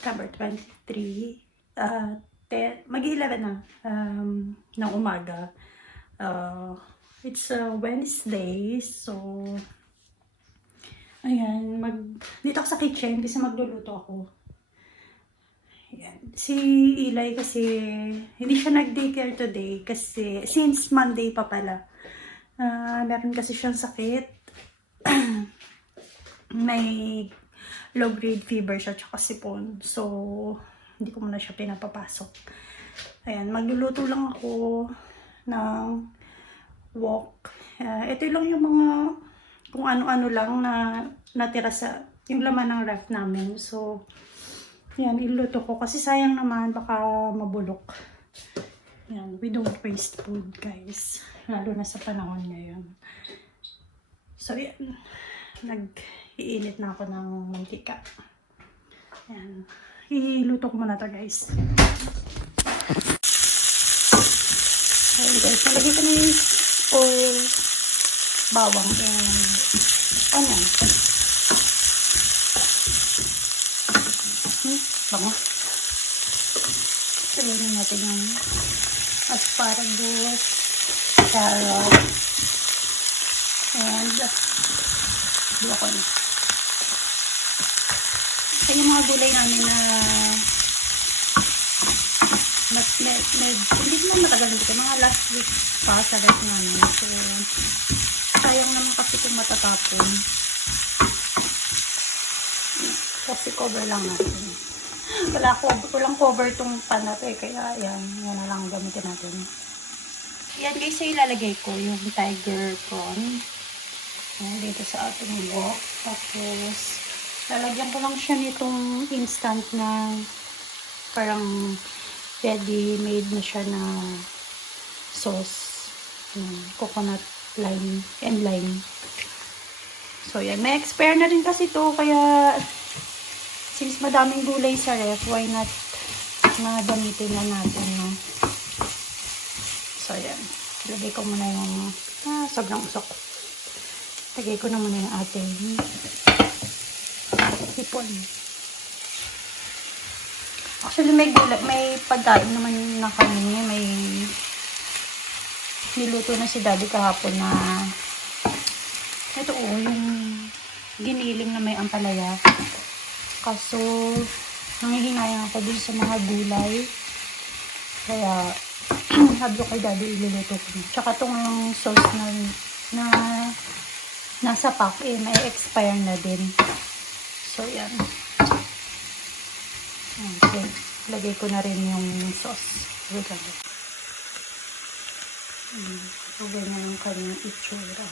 September 23, mag-11 na ng umaga. It's a Wednesday, so ayan, dito ako sa kitchen kasi magluluto ako. Ayan. Si Eli kasi hindi siya nag-daycare today kasi since Monday pa pala. Meron kasi siyang sakit. May low grade fever siya tsaka sipon. So, hindi ko muna siya pinapapasok. Ayan, magluluto lang ako ng wok. Ito lang yung mga kung ano-ano lang na natira sa yung laman ng ref namin. So, yan, iluluto ko kasi sayang naman baka mabulok. Yan, we don't waste food, guys. Lalo na sa panahon ngayon. So, yan. Nag-iinit na ako ng mantika. Yan. Iluto ko muna ito, guys. Ayan, guys. Nalagay ko na yung oil, bawang, and onion. Bango. Sabihin natin yung asparagus, carrot, and broccoli. Kaya yung mga gulay namin na hindi naman matagal dito. Mga last week pa sa life namin. So, sayang naman kasi kung matatapon. Kasi cover lang natin. Walang cover itong pan na ito eh. Kaya yan na lang gamitin natin. Yan guys, so ilalagay ko yung tiger prawn. Dito sa ating wok. Tapos, lalagyan ko lang siya nitong instant na parang ready made na siya na sauce. Coconut, lime, and lime. So, yan. May expire na rin kasi ito. Kaya, since madaming gulay sa ref, why not gamitin na natin, no? So, yan. Lagay ko muna yung sobrang usok. Lagay ko na muna yung ating hipon. Actually, may pagkain naman na kami. May niluto na si Daddy kahapon na ito yung giniling na may ampalaya. Kaso, nangihinayang ako dun sa mga gulay. Kaya, sabi ko kay Daddy, iluluto ko. Tsaka itong sauce na nasa pack, may expire na din. So, yan. Okay. Lagay ko na rin yung sauce. Wait lang. So, ganyan yung kanyang itsura.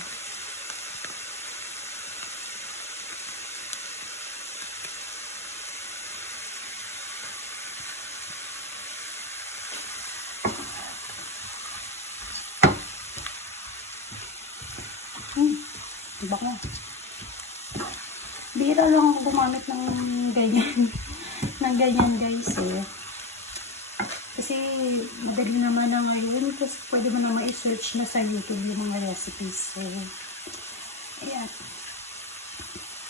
Bango. Bira lang ako gumamit ng ganyan. ng ganyan guys eh. Kasi madali naman na ngayon. Kasi pwede mo naman i-search na sa YouTube yung mga recipes. So, ayan.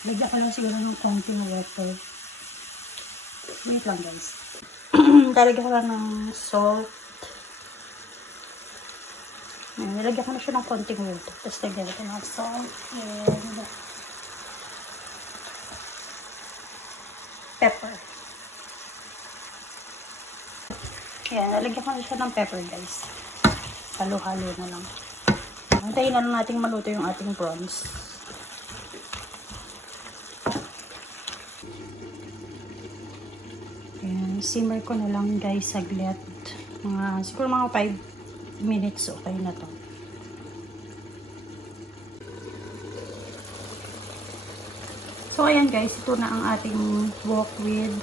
Lagyan ko lang siguro ng konting water. Wait lang guys. Talagyan ko lang ng salt. Nilagyan ko na siya ng konting water. Tapos lagyan ko ng salt and pepper. Ayan, nalagyan ko na siya ng pepper guys. Halo-halo na lang. Antayin na lang natin maluto yung ating prawns. Ayan, simmer ko na lang guys saglit. Siguro mga 5 minutes okay na to. So ayan guys, ito na ang ating wok with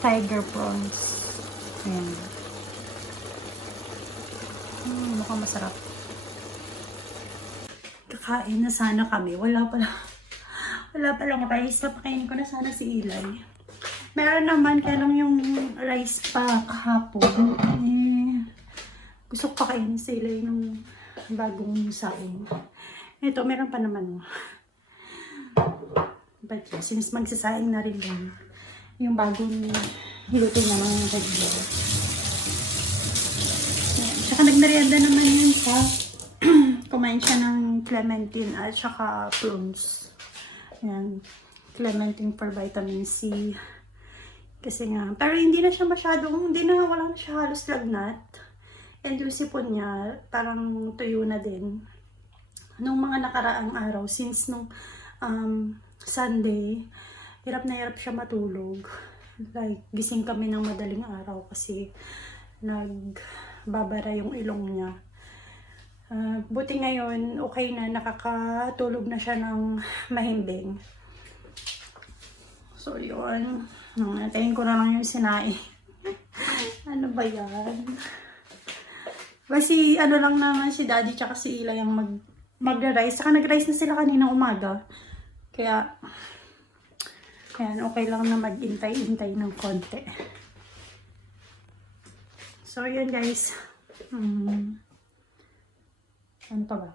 tiger prawns. Ayan. Mukhang masarap. Kakain na sana kami. Wala palang rice. Papakainin ko na sana si Eli. Meron naman, kaya lang yung rice pa kahapon. Gusto ko pakainin si Eli ng bagong saing. Ito, meron pa naman. But since magsasaing na rin yun, Yung bagong luto na ng regular. Tsaka nagmerienda naman yun sa kumain siya ng clementine at saka prunes. Ayan. Clementine for vitamin C. Kasi nga, pero hindi na siya masyadong, wala na siya halos lagnat. And yung sipon niya, parang tuyo na din. Nung mga nakaraang araw, since nung Sunday, hirap na hirap siya matulog. Like, gising kami ng madaling araw kasi nagbabara yung ilong niya. Buti ngayon, okay na, nakakatulog na siya ng mahimbing. So, yun. Antayin ko na lang yung sinain. Ano ba yan? Kasi ano lang naman si Daddy tsaka si Eli yung mag-rice. Saka nag-rice na sila kanina umaga. Kaya, ayan, okay lang na mag-intay-intay ng konti. So, yun guys. Ano pa ba?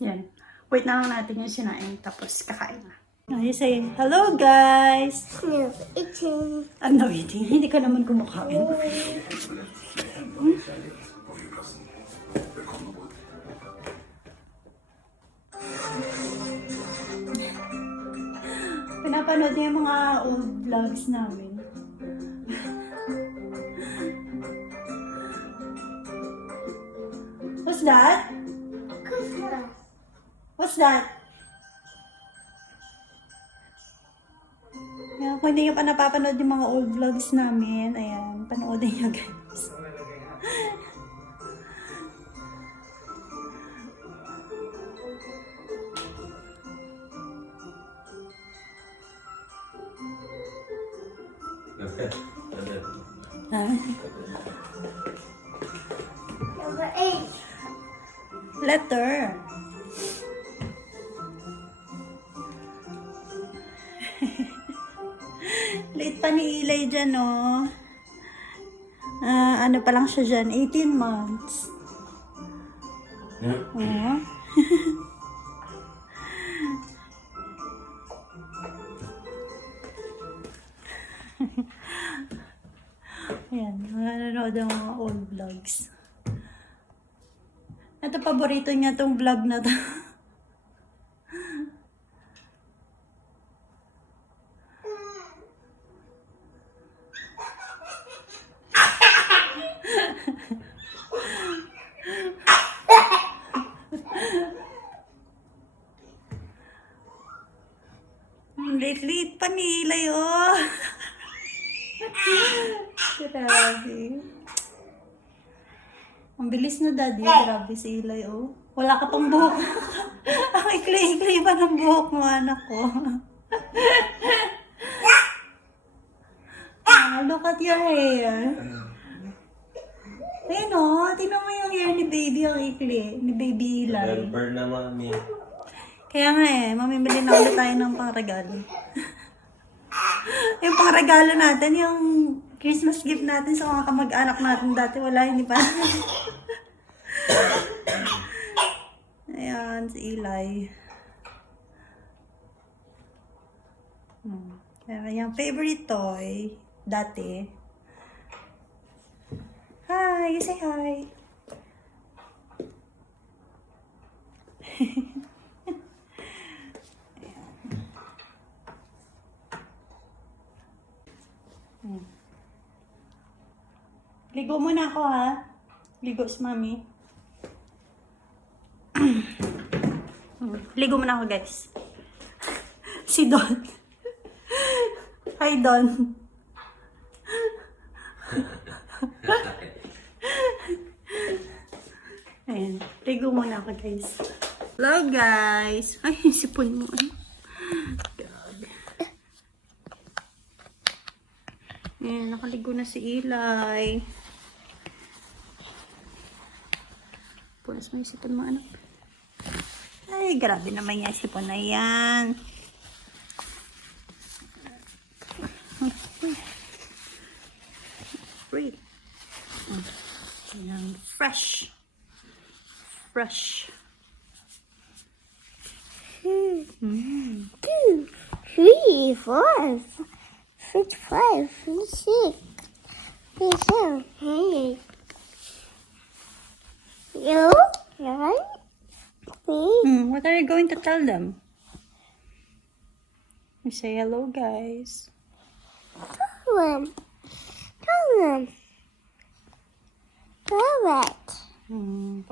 Yan. Wait na lang natin yung sinain. Tapos kakain na. You say, hello guys! No eating. I'm not eating. Hindi ka naman kumakain. Pinapanood niya yung mga old vlogs namin. What's that? Christmas. What's that? Kaya kung hindi nyo pa napapanood yung mga old vlogs namin, ayan, panoodin nyo guys. Number 8. Letter. Late pa ni Eli dyan, no? Ano pa lang siya dyan? 18 months. Oh. Ayan, nanonood ang mga old vlogs. Ito, paborito niya tong vlog na to. Late pa ni Eli, oh. Grabe. Ang bilis na, Daddy. Grabe si Eli, oh. Wala ka pang buhok. Ang ikli-ikli pa ng buhok mo, anak ko. Look at your hair. Ayun, oh. Tingnan mo yung hair ni baby, ang ikli. Ni baby Eli. Burn na, mami. Kaya nga mamimili na ulit tayo ng pangregalo. Yung pangregalo natin, yung Christmas gift natin sa mga kamag-anak natin dati, wala, hindi pa. Ayan, si Eli. Kaya yung favorite toy, dati. Hi, you say hi. Ligo muna ako, ha? Ligo si Mami. Ligo muna ako, guys. Si Don. Hi, Don. Ayan. Ligo muna ako, guys. Hello, guys. Ay, sipon mo. Ayan, nakaligo na si Eli. Punas mo yung sipon mo, anak. Ay, grabe naman yan, sipon na yan. Wait. Ayan, fresh. Fresh. 2, 3, 4, Fish 5, fish 6, fish 7, hey. You? Right? Me? What are you going to tell them? You say hello, guys. Tell them. Tell them. Tell it.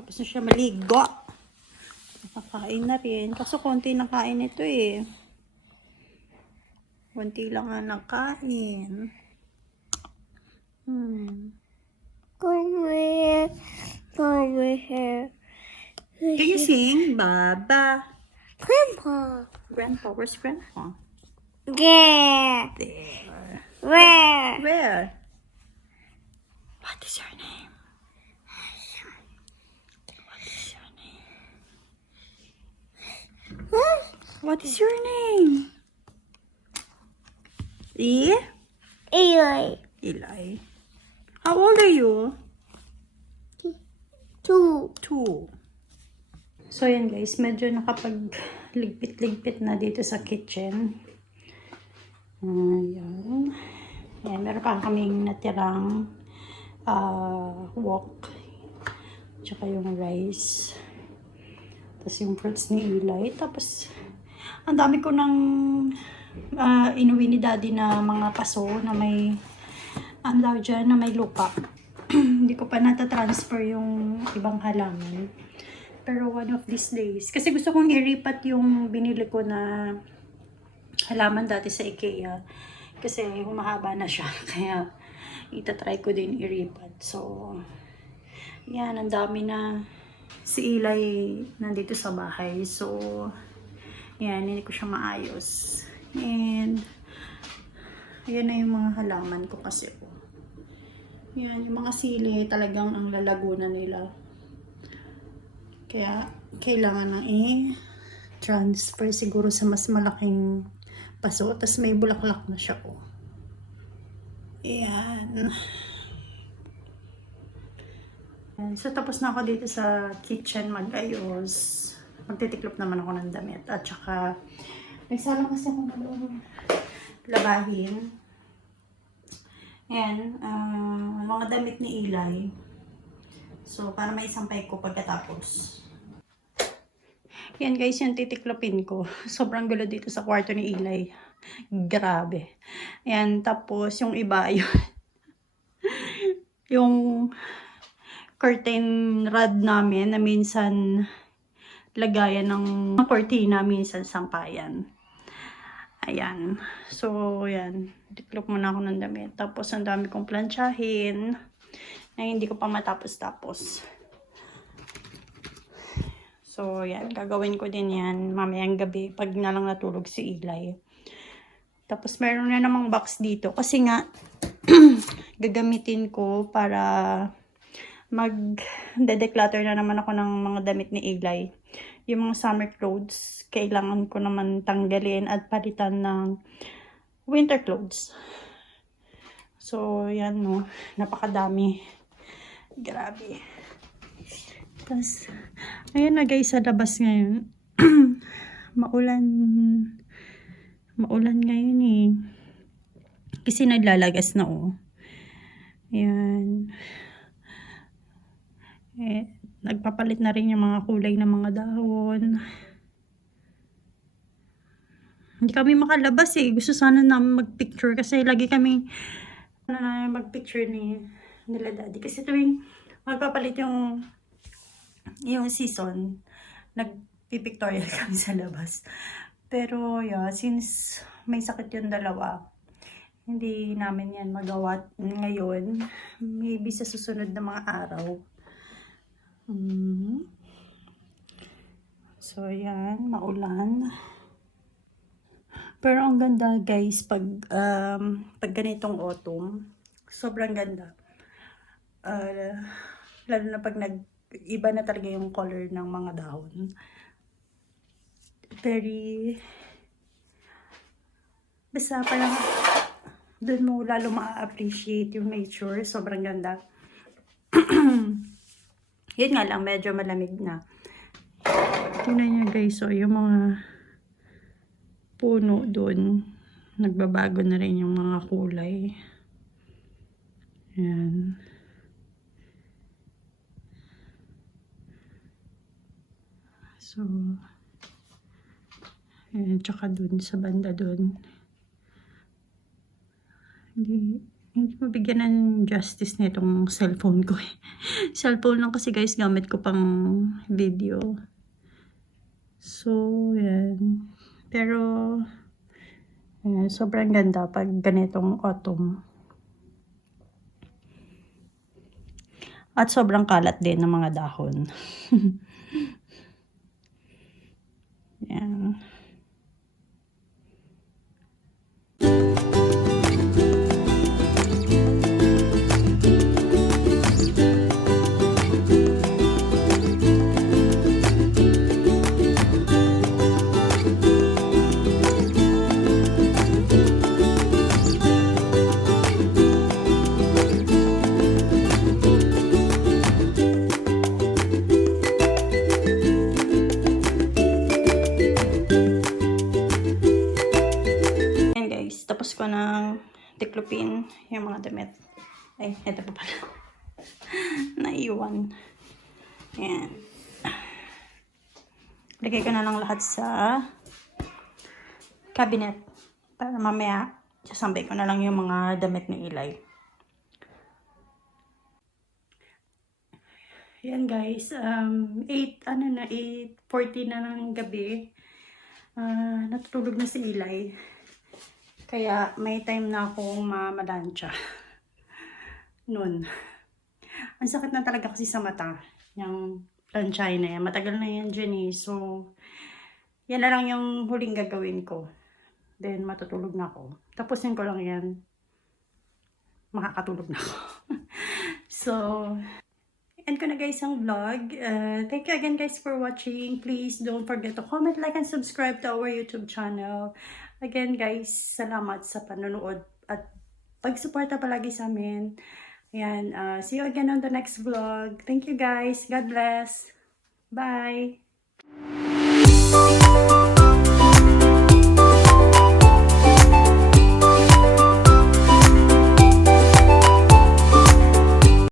Tapos na siya maligo. Nakakain na rin. Kaso konti na kain ito eh. Konti lang nga nakain. Come here. Come here. Can you sing? Baba. Grandpa. Grandpa, where's Grandpa? Yeah. There. Where? Where? What is your name? What is your name? What is your name? Eli. Eli. How old are you? 2. 2. So yan guys, medyo nakapagligpit-ligpit na dito sa kitchen. Ayan. Ayan, meron pa kaming natirang wok. Tsaka yung rice. Tapos yung fruits ni Eli. Tapos, ang dami ko nang inuwi ni Daddy na mga paso na may, ang tawag dyan, na may lupa. Hindi ko pa natatransfer yung ibang halaman. Pero one of these days, kasi gusto kong iripat yung binili ko na halaman dati sa IKEA. Kasi humahaba na siya. Kaya itatry ko din iripat. So, yan, ang dami na. Si Eli nandito sa bahay. So, yan, hindi ko siya maayos. And, ayan na yung mga halaman ko kasi. Yan, yung mga sili talagang ang lalago na nila. Kaya, kailangan na i-transfer siguro sa mas malaking paso. Tapos may bulaklak na siya. Ayan. So, tapos na ako dito sa kitchen mag-ayos. Magtitiklop naman ako ng damit. At saka, may salang kasi akong labahin. Ayan, mga damit ni Eli. So, para may sampay ko pagkatapos. Yan guys, yung titiklopin ko. Sobrang gulo dito sa kwarto ni Eli. Grabe. Ayan, tapos yung iba, yung curtain rod namin na minsan lagayan ng cortina, minsan sampayan. Ayan. So, yan. Tiklop muna ako ng damit. Tapos, ang dami kong planchahin na hindi ko pa matapos-tapos. So, yan. Gagawin ko din yan mamayang gabi pag na lang natulog si Eli. Tapos, meron na namang box dito. Kasi nga, gagamitin ko para mag-declutter na naman ako ng mga damit ni Eli. Yung mga summer clothes, kailangan ko naman tanggalin at palitan ng winter clothes. So, yan no. Napakadami. Grabe. Tapos, ayan na guys, sa labas ngayon. Maulan. Maulan ngayon eh. Kasi naglalagas na Ayan. Nagpapalit na rin yung mga kulay ng mga dahon. Hindi kami makalabas eh. Gusto sana namin magpicture kasi lagi kami magpicture nila Daddy. Kasi tuwing magpapalit yung season, nagpipictorial kami sa labas. Pero yeah, since may sakit yung dalawa, hindi namin yan magawa ngayon. Maybe sa susunod na mga araw. So, yan. Maulan. Pero ang ganda, guys, pag ganitong autumn. Sobrang ganda. Lalo na pag iba na talaga yung color ng mga dahon. Basta parang doon mo lalo ma-appreciate yung nature. Sobrang ganda. Yun nga lang, medyo malamig na. Tingnan nyo guys, yung mga puno doon nagbabago na rin yung mga kulay. Ayan. So, ayan, tsaka dun sa banda dun. Hindi mabigyan ng justice na itong cellphone ko eh. Cellphone lang kasi guys, gamit ko pang video. So, ayan. Pero, ayan, sobrang ganda pag ganitong autumn. At sobrang kalat din ng mga dahon. Ayan. Tapos ko ng tiklopin yung mga damit. Ay, ito pa pala. Naiwan. Ayan. Lagay ko na lang lahat sa cabinet. Para mamaya, sasambay ko na lang yung mga damit ni Eli. Ayan guys, 8:40 na ng gabi. Natutulog na si Eli. Kaya may time na akong mamalansya. Nun. Ang sakit na talaga kasi sa mata. Yung lansyahin na yan. Matagal na yan dyan eh. So, yan na lang yung huling gagawin ko. Then, matutulog na ako. Tapusin ko lang yan. Makakatulog na ako. So, end ko na guys ang vlog. Thank you again guys for watching. Please don't forget to comment, like, and subscribe to our YouTube channel. Again guys, salamat sa panonood at pagsuporta palagi sa amin. Ayan, see you again on the next vlog. Thank you guys. God bless. Bye.